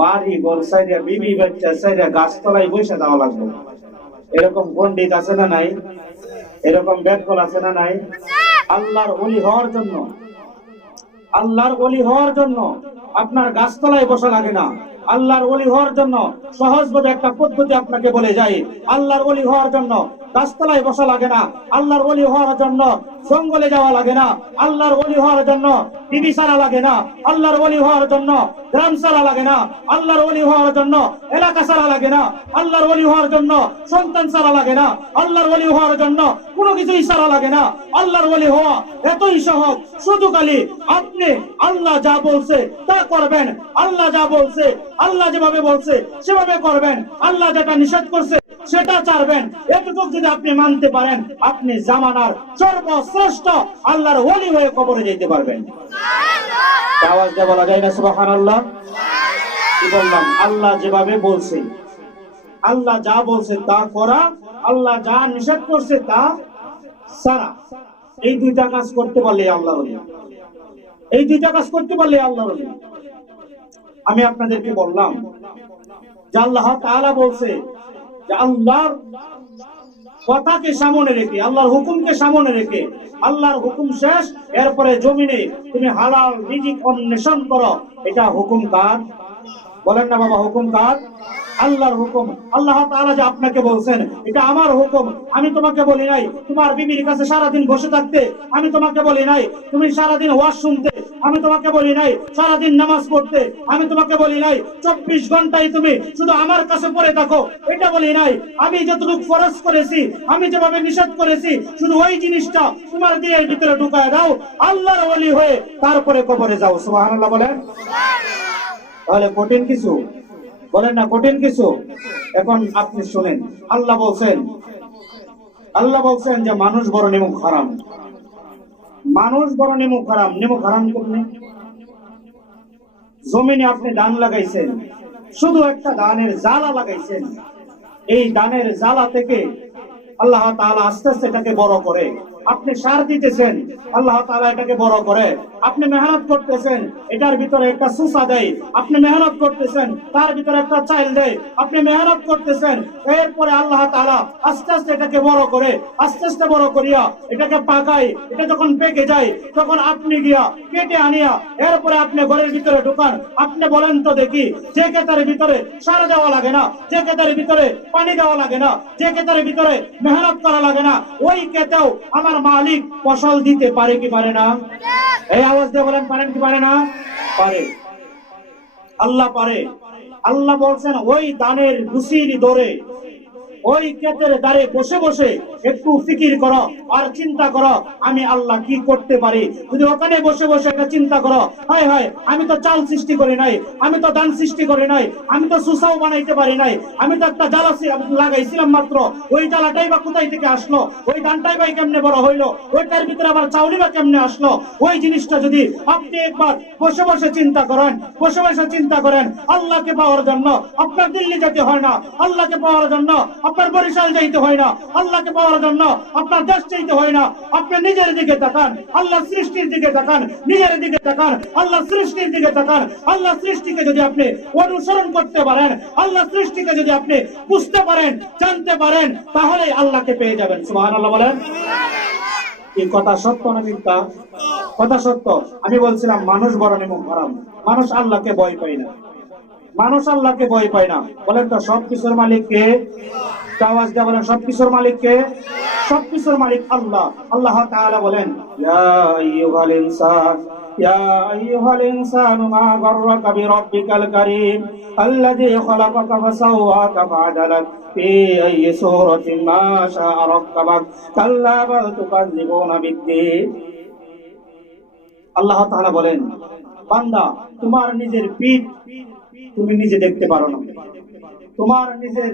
বাড়ি ঘর সাইডে বিবি বাচ্চা সাইডে গাছতলায় বসে দেওয়া লাগবে। এরকম পণ্ডিত আছে না নাই? এরকম বেদকল আছে না নাই? আল্লাহর ওলি হওয়ার জন্য, আল্লাহর ওলি হওয়ার জন্য আপনার গাছতলায় বসা লাগে না। আল্লাহর ওলি হওয়ার জন্য সহজভাবে একটা পদ্ধতি আপনাকে বলে যাই। আল্লাহর ওলি হওয়ার জন্য গাছতলায় বসা লাগে না। আল্লাহর ওলি হওয়ার জন্য জঙ্গলে যাওয়া লাগে না। আল্লাহর ওলি হওয়ার জন্য বিবি ছাড়া লাগে না। আল্লাহর ওলি হওয়ার জন্য গ্রাম ছাড়া লাগে না। আল্লাহর ওলি হওয়ার জন্য এলাকা ছাড়া লাগে না। আল্লাহর ওলি হওয়ার জন্য সন্তান ছাড়া লাগে না। আল্লাহর ওলি হওয়ার জন্য কোনো কিছুই ছাড়া লাগে না। আল্লাহর ওলি হওয়া এতই সহজ, শুধু খালি আপনি আল্লাহ যা বলছে তা করবেন। আল্লাহ যা বলছে, আল্লাহ যেভাবে বলছে সেভাবে করবেন। আল্লাহ যেটা নিষেধ করছে সেটা ছাড়বেন। এতটুকু যদি আপনি মানতে পারেন, আপনি জামানার সর্বশ্রেষ্ঠ আল্লাহর ওলি হয়ে কবরে যেতে পারবেন। আওয়াজ দিয়ে বলা যায় না সুবহানাল্লাহ? কি বললাম? আল্লাহ যেভাবে বলছে, আল্লাহ যা বলছে তা করা, আল্লাহ যা নিষেধ করছে তা ছাড়া। এই দুইটা কাজ করতে পারলে আল্লাহর ওলি। এই দুইটা কাজ করতে পারলে আল্লাহর ওলি। আমি আপনাদেরকে বললাম যে আল্লাহ তাআলা বলছে যে আল্লাহর কথাকে সামনে রেখে, আল্লাহর হুকুমকে সামনে রেখে, আল্লাহর হুকুম শেষ, এরপরে জমিনে তুমি হালাল রিজিক অন্বেষণ করো। এটা হুকুম কার? বলেন না বাবা, হুকুম কার? আল্লাহর হুকুম। আল্লাহ তাআলা যে আপনাকে বলছেন এটা আমার হুকুম। আমি তোমাকে বলি নাই তোমার বিবির কাছে সারাদিন বসে থাকতে। আমি তোমাকে বলি নাই তুমি সারাদিন ওয়াজ শুনতে। আমি তোমাকে বলি নাই সারাদিন নামাজ পড়তে। আমি তোমাকে বলি নাই 24 ঘন্টায় তুমি শুধু আমার কাছে পড়ে থাকো। এটা বলি নাই। আমি যতটুকু ফরজ করেছি, আমি যেভাবে নিষেধ করেছি, শুধু ওই জিনিসটা তোমার দিলের ভিতরে ঢুকায় দাও। আল্লাহর ওলি হয়ে তারপরে কবরে যাও। সুবহানাল্লাহ বলেন। তাহলে কঠিন কিছু? বলেন না কঠিন কিছু? এখন আপনি শুনেন, আল্লাহ বলছেন যে মানুষ বড় নিমুখ হারাম। মানুষ বড় নিমুখ হারাম। নিমুখ হারাম করলে জমিনে আপনি ধান লাগাইছেন, শুধু একটা ধানের জ্বালা লাগাইছেন। এই ধানের জ্বালা থেকে আল্লাহ তাআলা আস্তে আস্তে এটাকে বড় করে। আপনি সার দিতেছেন, আল্লাহ তাআলা এটাকে বড় করে। আপনি মেহনত করতেছেন, এটার ভিতরে একটা সুসা দেয়। আপনি মেহনত করতেছেন, তার ভিতরে একটা চাইল দেয়। আপনি মেহনত করতেছেন, এরপরে আল্লাহ তাআলা আস্তে আস্তে এটাকে বড় করে, আস্তে আস্তে বড় করিয়া এটাকে পাকায়। এটা যখন পেকে যায় তখন আপনি গিয়া কেটে আনিয়া এরপরে আপনি ঘরের ভিতরে ঢুকান। আপনি বলেন তো দেখি, যে ক্ষেতের ভিতরে সার দেওয়া লাগে না, যে ক্ষেতের ভিতরে পানি দেওয়া লাগে না, যে ক্ষেতের ভিতরে মেহনত করা লাগে না, ওই ক্ষেতেও আমার মালিক ফসল দিতে পারে কি পারে না? এই আওয়াজ দিয়ে বলেন, পারেন কি পারে না? পারে। আল্লাহ পারে। আল্লাহ বলছেন ওই দানের ভুসির দরে, ওই ক্ষেতের দ্বারে বসে বসে একটু ফিকির করো আর চিন্তা করো আমি আল্লাহ কি করতে পারি। যদি ওখানে বসে বসে একটা চিন্তা করো, হায় হায় আমি তো চাল সৃষ্টি করি নাই, আমি তো ধান সৃষ্টি করি নাই, আমি তো সুসাও বানাইতে পারি নাই, আমি তো একটা জ্বালা লাগাইছিলাম মাত্র, ওই জ্বালাটাই বা কোথায় থেকে আসলো, ওই ধানটাই বা কেমনে বড় হইলো, ওইটার ভিতরে আবার চাউলি বা কেমনে আসলো। ওই জিনিসটা যদি আপনি একবার বসে বসে চিন্তা করেন, বসে বসে চিন্তা করেন, আল্লাহকে পাওয়ার জন্য আপনার দিল্লি যেতে হয় না, আল্লাহকে পাওয়ার জন্য আপনার বরিশাল যাইতে হয় না, আল্লাহকে পাওয়ার জন্য আপনার দেশ চাইতে হয় না। আপনি নিজের দিকে তাকান, আল্লাহ সৃষ্টির দিকে তাকান, নিজের দিকে তাকান, আল্লাহ সৃষ্টির দিকে তাকান। আল্লাহ সৃষ্টিকে যদি আপনি অনুসরণ করতে পারেন, আল্লাহ সৃষ্টিকে যদি আপনি বুঝতে পারেন, জানতে পারেন, তাহলে আল্লাহকে পেয়ে যাবেন। সুবহানাল্লাহ বলেন। এই কথা সত্য না মিথ্যা? কথা সত্য। আমি বলছিলাম মানুষ বড় নিমুখ হারাম। মানুষ আল্লাহকে ভয় পায় না। মানুষ আল্লাহকে ভয় পায় না। বলেন তো সবকিছুর মালিক কে? আওয়াজ দিয়ে বলেন, সবকিছুর মালিক কে? সবকিছুর মালিক আল্লাহ। আল্লাহ তাআলা বলেন, ইয়া আইয়ুহাল ইনসান, ইয়া আইয়ুহাল ইনসানু মা গাররাকা বিরাব্বিকাল কারীম আল্লাযী খালাকাকা ফাসাওয়াকা ফাআদালাক ফি আইয়ি সূরাতিন মা শাআ রাক্কাবাক কাল্লা বাল তুকাযযিবুনা বিদ্দীন। আল্লাহ তাআলা বলেন, বান্দা তোমার নিজের পিঠ তুমি নিজে দেখতে পারো না, তোমার নিজের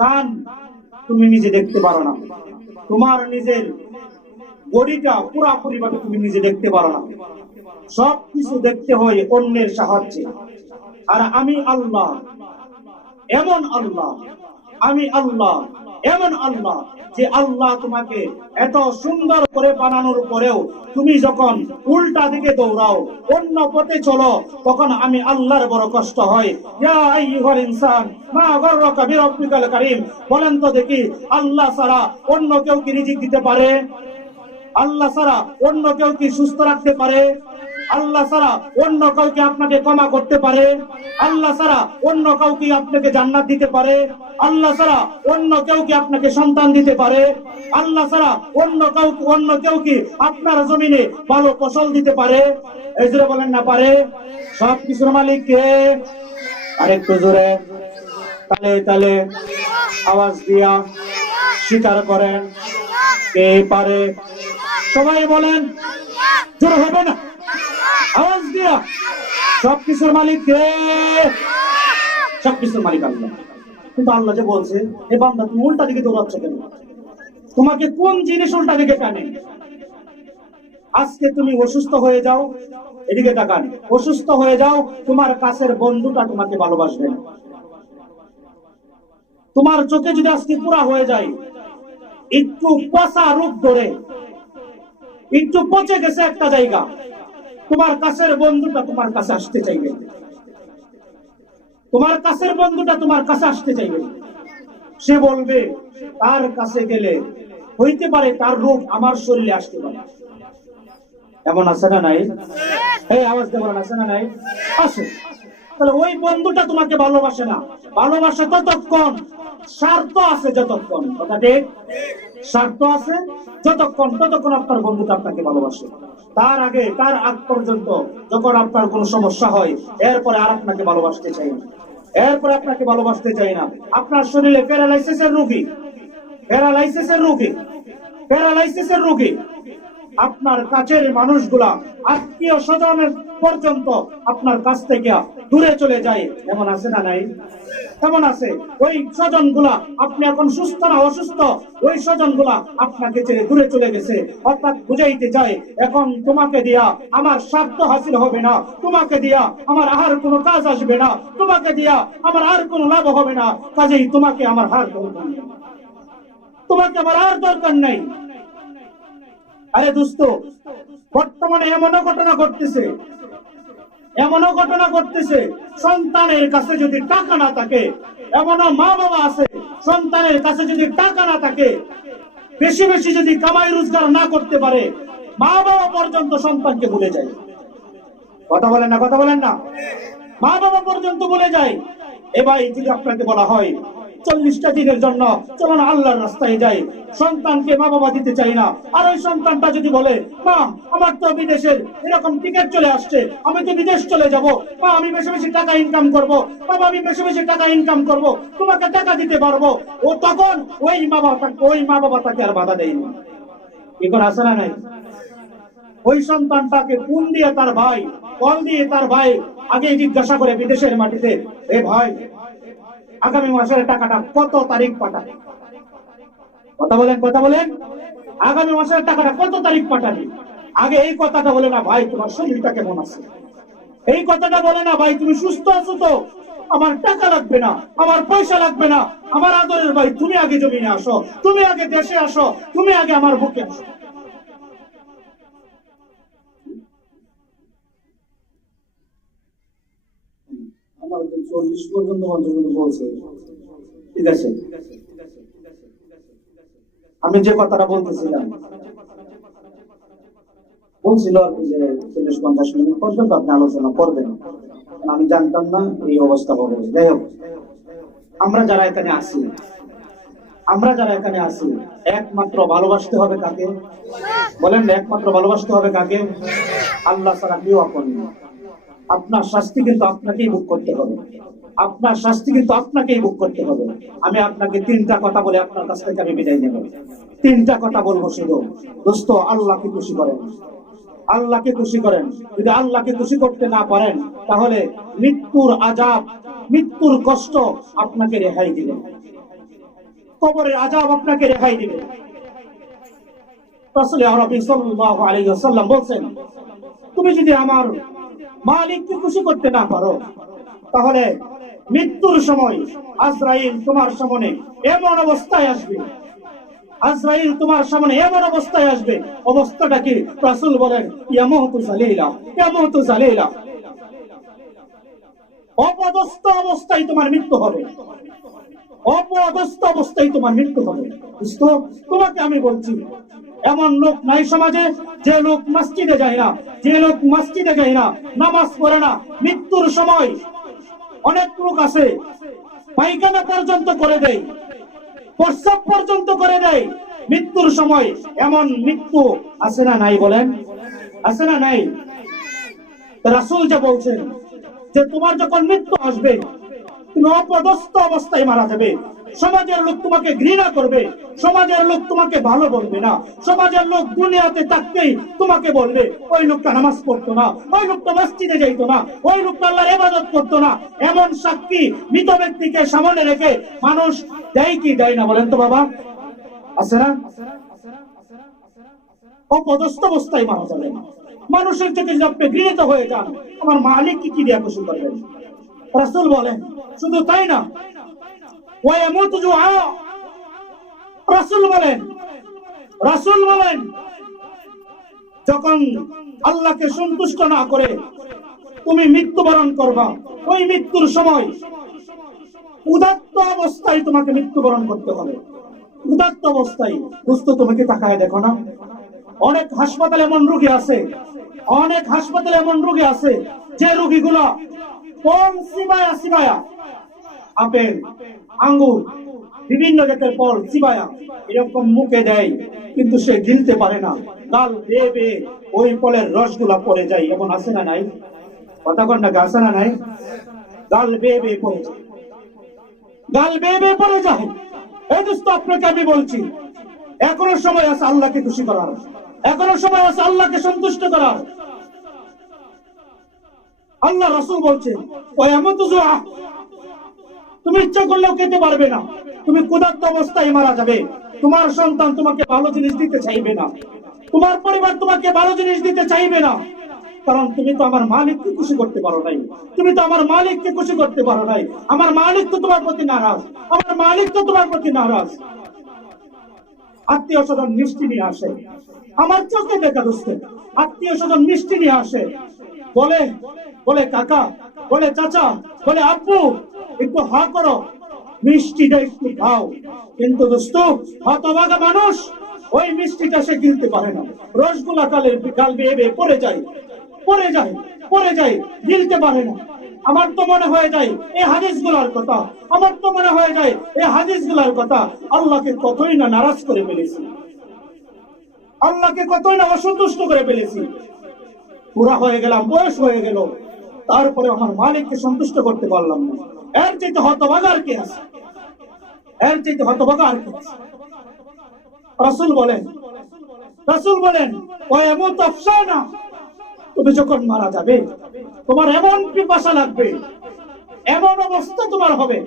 কান তুমি নিজে দেখতে পারো না, তোমার নিজের বডিটা পুরাপুরি ভাবে তুমি নিজে দেখতে পারো না। সবকিছু দেখতে হয় অন্যের সাহায্যে। আর আমি আল্লাহ এমন আল্লাহ আমি আল্লাহ এমন আল্লাহ যে আল্লাহ তোমাকে এত সুন্দর করে বানানোর পরেও তুমি যখন উল্টা দিকে দৌড়াও, অন্য পথে চলো, তখন আমি আল্লাহর বড় কষ্ট হয়। ইয়া আইয়ুহাল ইনসান মা গররাকা বিরাব্বিকাল কারীম। বলেন তো দেখি, আল্লাহ ছাড়া অন্য কেউ কি রিজিক দিতে পারে? আল্লাহ ছাড়া অন্য কেউ কি সুস্থ রাখতে পারে? আল্লাহ ছাড়া অন্য কাউকে আপনাকে ক্ষমা করতে পারে? আল্লাহ ছাড়া অন্য কাউকে আপনাকে জান্নাত দিতে পারে? আল্লাহ ছাড়া অন্য কেউ কি আপনাকে সন্তান দিতে পারে? আল্লাহ ছাড়া অন্য কেউ কি আপনার জমিনে ভালো ফসল দিতে পারে? এই জোরে বলেন না পারে? সব কিছুর মালিক কে? আরেকটু জোরে তালে তালে আওয়াজ দিয়া স্বীকার করেন, কে পারে? সবাই বলেন, জোরে হবে না? আওয়াজ দিয়া সবকিছুর মালিক কে? সবকিছুর মালিক আল্লাহ। কিন্তু আল্লাহ যে বলছে, এ বান্দা তুমি উল্টা দিকে দৌড়াচ্ছ কেন? তোমাকে কোন জিনিস উল্টা দিকে টানে? আজকে তুমি অসুস্থ হয়ে যাও, এদিকে তাকান, অসুস্থ হয়ে যাও, তোমার কাছের বন্ধুটা তোমাকে ভালোবাসবে না। তোমার চোখে যদি আজকে পুরা হয়ে যায়, একটু পচা রূপ ধরে, একটু পচে গেছে একটা জায়গা, তোমার কাছের বন্ধুটা তোমার কাছে আসতে চাইবে, তোমার কাছের বন্ধুটা তোমার কাছে আসতে চাইবে। সে বলবে, তার কাছে গেলে হইতে পারে তার রূপ আমার শরীরে আসতে পারে। এমন আছে না নাই? এই আওয়াজ দেবেন, আছে না নাই? আছে। তাহলে ওই বন্ধুটা তোমাকে ভালোবাসে না, ভালোবাসে ততক্ষণ, স্বার্থ আছে যতক্ষণ। কথা ঠিক? স্বার্থ আছে যতক্ষণ, ততক্ষণ আপনার বন্ধুটা আপনাকে ভালোবাসে। তার আগে, তার আগ পর্যন্ত যখন আপনার কোনো সমস্যা হয়, এরপরে আর আপনাকে ভালোবাসতে চাই না, এরপরে আপনাকে ভালোবাসতে চাই না। আপনার শরীরে প্যারালাইসিসের রোগী, প্যারালাইসিসের রোগী, প্যারালাইসিসের রোগী, আপনার কাছের মানুষগুলা, আত্মীয় স্বজনের পর্যন্ত আপনার কাছ থেকে দূরে চলে যায়। এমন আছে না নাই? এমন আছে। ওই স্বজন গুলা, আপনি এখন সুস্থ না অসুস্থ, ওই স্বজন গুলা আপনাকে ছেড়ে দূরে চলে গেছে। অর্থাৎ বুঝাইতে চায়, এখন তোমাকে দিয়া আমার স্বার্থ হাসিল হবে না, তোমাকে দিয়া আমার আর কোনো কাজ আসবে না, তোমাকে দিয়া আমার আর কোনো লাভ হবে না, কাজেই তোমাকে আমার আর দরকার নেই, তোমাকে আমার আর দরকার নাই। আরে দোস্ত, বর্তমানে এমনও ঘটনা ঘটতেছে, এমনও ঘটনা ঘটতেছে, সন্তানের কাছে যদি টাকা না থাকে, এমনও মা বাবা আছে, সন্তানের কাছে যদি টাকা না থাকে, বেশি বেশি যদি কামাই রোজগার না করতে পারে, মা বাবা পর্যন্ত সন্তানকে ভুলে যায়। কথা বলেন না? কথা বলেন না? মা বাবা পর্যন্ত ভুলে যায়। এবার যদি আপনাকে বলা হয় 40টা দিনের জন্য চলুন আল্লাহর রাস্তায় যাই, সন্তানকে মা বাবা দিতে চাই না, আর ওই সন্তানটা যদি বলে, মা আমার তো বিদেশের এরকম টিকিট চলে আসছে, আমি তো বিদেশ চলে যাব, মা আমি বেশি বেশি টাকা ইনকাম করব, বাবা আমি বেশি বেশি টাকা ইনকাম করব, তোমাকে টাকা দিতে পারবো, ও তখন ওই মা বাবা তাকে আর বাধা দেয়নি। এখন আসে না নাই? ওই সন্তানটাকে ফোন দিয়ে তার ভাই, কল দিয়ে তার ভাই আগে জিজ্ঞাসা করে বিদেশের মাটিতে, এ ভাই আগামী মাসের টাকাটা কত তারিখ পাঠাবে? কথা বলেন, কথা বলেন, আগামী মাসের টাকাটা কত তারিখ পাঠাবে? আগে এই কথাটা বলে না, ভাই তোমার শরীরটা কেমন আছে? এই কথাটা বলে না, ভাই তুমি সুস্থ আছো তো? আমার টাকা লাগবে না, আমার পয়সা লাগবে না, আমার আদরের ভাই তুমি আগে জমিনে আসো, তুমি আগে দেশে আসো, তুমি আগে আমার বুকে আসো। আমার 40 পর্যন্ত বলছে, ঠিক আছে। আমি যে কথাটা বলতেছিলাম, বলছিল যে 40-50 মিনিট পর্যন্ত আপনি আলোচনা করবেন, আমি জানতাম না এই অবস্থা হবে। যাই হোক, আমরা যারা এখানে আছি, একমাত্র ভালোবাসতে হবে কাকে? বলেন, একমাত্র ভালোবাসতে হবে কাকে? আল্লাহ ছাড়া কেউ আপন না। আপনার শাস্তি কিন্তু আপনাকেই ভোগ করতে হবে, আপনার শাস্তি কিন্তু আপনাকেই ভোগ করতে হবে। আমি আপনাকে 3টা কথা বলে আপনার কাছ থেকে আমি বিদায় নেব। 3টা কথা বলবো শুধু। দোস্ত, আল্লাহকে খুশি করেন, আল্লাহকে খুশি করেন। যদি আল্লাহকে খুশি করতে না পারেন, তাহলে মৃত্যুর আযাব, মৃত্যুর কষ্ট আপনাকে রেহাই দিবে, কবরের আযাব আপনাকে রেহাই দিবে। রাসূল আরবি সাল্লাল্লাহু আলাইহি ওয়াসাল্লাম বলেন, তুমি যদি আমার মালিককে খুশি করতে না পারো, তাহলে মৃত্যুর সময় আজরাইল তোমার সামনে এমন অবস্থায় আসবে, আজরাইল তোমার সামনে এমন অবস্থায় আসবে, অবস্থাটা কি? রাসূল বলেন ইয়ামুতু জালিলা, ইয়ামুতু জালিলা, অপদস্থ অবস্থায় তোমার মৃত্যু হবে, অপদস্থ অবস্থায় তোমার মৃত্যু হবে। বুঝতো? তোমাকে আমি বলছি, এমন লোক নাই সমাজে যে লোক মসজিদে যায় না, যে লোক মসজিদে যায় না, নামাজ পড়ে না, মৃত্যুর সময় অনেক লোক আছে পায়খানা পর্যন্ত করে দেয়, প্রস্রাব পর্যন্ত করে দেয় মৃত্যুর সময়। এমন মৃত্যু আছে না নাই? বলেন আছে না নাই? রাসূল যে বলছেন যে তোমার যখন মৃত্যু আসবে তুমি অপদস্থ অবস্থায় মারা যাবে, সমাজের লোক তোমাকে ঘৃণা করবে, সমাজের লোক তোমাকে ভালো বলবে না, সমাজের লোক দুনিয়াতে থাকতেই তোমাকে বলবে ওই লোকটা নামাজ পড়তো না, ওই লোকটা মসজিদে যাইতো না, ওই লোকটা আল্লাহর ইবাদত করতো না। এমন সাক্ষী মৃত ব্যক্তিকে সামনে রেখে মানুষ দেয় কি দেয় না? বলেন তো বাবা, আছে না? অপদস্থ অবস্থায় মারা যাবে। মানুষের চোখে যদি আপনি ঘৃণিত হয়ে যান, আমার মালিক কি দিয়া খুশি করবেন? রাসূল বলেন শুধু তাই না, ওয়ায়ামুতু জুআ, রাসূল বলেন যখন আল্লাহকে সন্তুষ্ট না করে তুমি মৃত্যুবরণ করবা, ওই মৃত্যুর সময় উদাত্ত অবস্থায় তোমাকে মৃত্যুবরণ করতে হবে, উদাত্ত অবস্থায়। দোস্ত তুমি কি তাকায় দেখো না, অনেক হাসপাতালে এমন রোগী আছে, অনেক হাসপাতালে এমন রোগী আছে যে রোগীগুলো ফল চিবায়া চিবায়া, আপেল আঙ্গুর বিভিন্ন জাতের ফল চিবায়া এরকম মুখে দেয়, কিন্তু সে গিলতে পারে না, গাল বেয়ে বেয়ে ওই ফলের রসগুলা পড়ে যায়। এমন আছে না নাই? কথা কন না, আছে না নাই? গাল বেয়ে বেয়ে পড়ে যায়, গাল বেয়ে বেয়ে পড়ে যায়। এই দোস্ত আপনাকে আমি বলছি, এখনো সময় আছে আল্লাহকে খুশি করার, এখনো সময় আছে আল্লাহকে সন্তুষ্ট করার। আল্লাহ রাসূল বলছেন ওয়ায়ামুতু জুআ, তুমি ইচ্ছা করলেও খেতে পারবে না, তুমি ক্ষুধার্ত অবস্থায় মারা যাবে, তোমার সন্তান তোমাকে ভালো জিনিস দিতে চাইবে না, তোমার পরিবার তোমাকে ভালো জিনিস দিতে চাইবে না, কারণ তুমি তো আমার মালিককে খুশি করতে পারো নাই, তুমি তো আমার মালিককে খুশি করতে পারো নাই, আমার মালিক তো তোমার প্রতি নারাজ, আমার মালিক তো তোমার প্রতি নারাজ। আত্মীয় স্বজন মিষ্টি নিয়ে আসে, আমার চোখে দেখা দোস্ত, আত্মীয় স্বজন মিষ্টি নিয়ে আসে, বলে বলে কাকা, বলে চাচা, বলে আব্বু একটু হা করো, মিষ্টিটা একটু খাও। কিন্তু দোস্ত হতভাগা মানুষ ওই মিষ্টিটা সে গিলতে পারে না, রসগুলা গাল বেয়ে বেয়ে পড়ে যায়, পড়ে যায়, পড়ে যায়, গিলতে পারে না। আমার তো মনে হয়ে যায় এই হাদিসগুলোর কথা, আমার তো মনে হয়ে যায় এই হাদিসগুলোর কথা, আল্লাহকে কতই না নারাজ করে ফেলেছি, আল্লাহকে কতই না অসন্তুষ্ট করে ফেলেছি। পুরা হয়ে গেলাম, বয়স হয়ে গেল, তারপরে আমার মালিককে সন্তুষ্ট করতে পারলাম না। এর চাইতে হতভাগা আর কে আছে? এর চাইতে হতভাগা আর কে আছে? রাসূল বলেন ওয়ায়ামুতু আফসানা, তুমি যখন মারা যাবে তোমার এমন পিপাসা লাগবে, এমন অবস্থা তোমার হবে,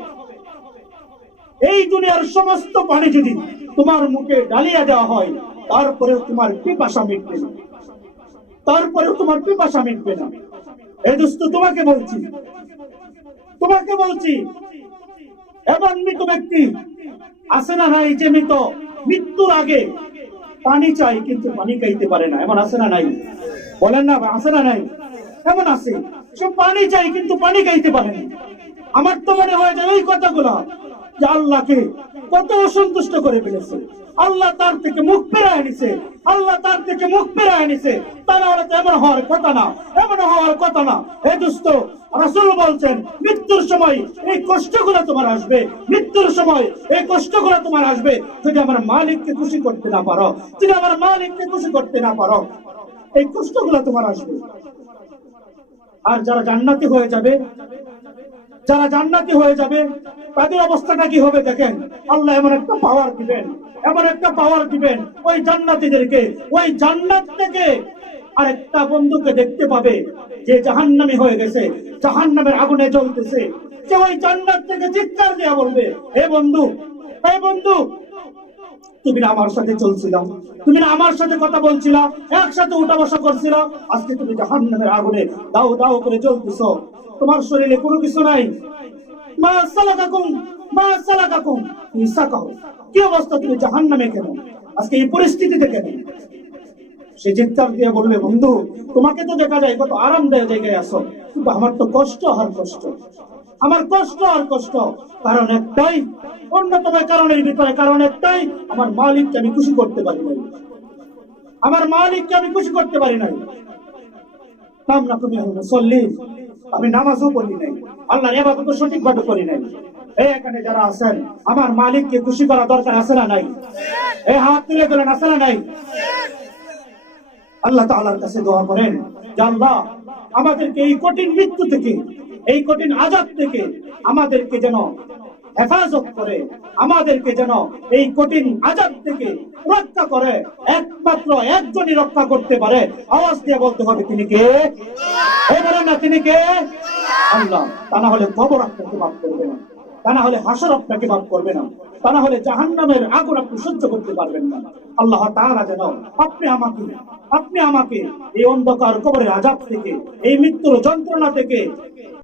এই দুনিয়ার সমস্ত পানি যদি তোমার মুখে ঢালিয়া দেওয়া হয় তারপরেও তোমার পিপাসা মিটবে না, তারপরেও তোমার পিপাসা মিটবে না। এই দোস্ত তোমাকে বলছি, এমন মৃত ব্যক্তি আছে না নাই যে মৃত্যুর আগে পানি চাই কিন্তু পানি খাইতে পারে না? এমন আছে না নাই? বলেন না, আছে না নাই? এমন আছে, সে পানি চাই কিন্তু পানি খাইতে পারে না। আমার তো মনে হয় যে এই কথাগুলো যে আল্লাহকে কত অসন্তুষ্ট করে ফেলেছে, আল্লাহ তার থেকে মুখ ফেরায় নিছে, আল্লাহ তার থেকে মুখ ফেরায় নিছে। তাহলে তো এমন হওয়ার কথা না, এমন হওয়ার কথা না। হে দোস্ত, রাসূল বলছেন মৃত্যুর সময় এই কষ্টগুলো তোমার আসবে, মৃত্যুর সময় এই কষ্টগুলো তোমার আসবে যদি আমার মালিককে খুশি করতে না পারো, যদি আমার মালিককে খুশি করতে না পারো, এই কষ্টগুলো তোমার আসবে। আর যারা জান্নাতি হয়ে যাবে, যারা জান্নাতি হয়ে যাবে তাদের অবস্থাটা কি হবে দেখেন, আল্লাহ এমন একটা পাওয়ার দিবেন, এমন একটা পাওয়ার দিবেন ওই জান্নাতীদেরকে, ওই জান্নাত থেকে আরেকটা বন্ধুকে দেখতে পাবে যে জাহান্নামী হয়ে গেছে, জাহান্নামের আগুনে জ্বলতেছে, যে ওই জান্নাত থেকে চিৎকার দিয়ে বলবে হে বন্ধু, হে বন্ধু, তুমি না আমার সাথে চলছিলা, তুমি না আমার সাথে কথা বলছিলা, একসাথে উঠা বসা করছিলা, আজকে তুমি জাহান্নামের আগুনে দাও দাও করে জ্বলতেছো, তোমার শরীরে কোনো কিছু নাই, মা সালাকাকুম মা সালাকাকুম ফি সাকার, কি অবস্থা, তুমি জাহান্নামে কেন, আজকে এই পরিস্থিতিতে কেন? সে চিৎকার দিয়ে বলবে, বন্ধু তোমাকে তো দেখা যায় কত আরামদায়ক জায়গায় আছো, কিন্তু আমার তো কষ্ট আর কষ্ট, আমার কষ্ট আর কষ্ট। কারণ একটাই, অন্যতম কারণের ভিতরে কারণ একটাই, আমার মালিককে আমি খুশি করতে পারি নাই, আমার মালিককে আমি খুশি করতে পারি নাই। নাম না তুমি মুসল্লি, আমি নামাজও পড়ি নাই, আল্লাহর ইবাদত সঠিকভাবে করি নাই। এই এখানে যারা আছেন, আমার মালিককে খুশি করা দরকার আছে না নাই? এই হাত তুলে বলেন আছে না নাই? আল্লাহ তাআলার কাছে দোয়া করেন যে আল্লাহ আমাদেরকে এই কঠিন মৃত্যু থেকে, এই কঠিন আযাব থেকে আমাদেরকে যেন হেফাজত করে, আমাদেরকে যেন এই কঠিন আযাব থেকে রক্ষা করে। একমাত্র একজনই রক্ষা করতে পারে, আওয়াজ দিয়ে বলতে হবে তিনি কে? বলেন না তিনি কে? আল্লাহ। তা না হলে কবর আপনাকে মাফ করবে না, তা না হলে হাসর আপনাকে মাফ করবে না, তা না হলে জাহান্নামের আগুন আপনি সহ্য করতে পারবেন না। আল্লাহ তাআলা যেন আপনি আমাকে এই অন্ধকার কবরের আযাব থেকে, এই মৃত্যুর যন্ত্রণা থেকে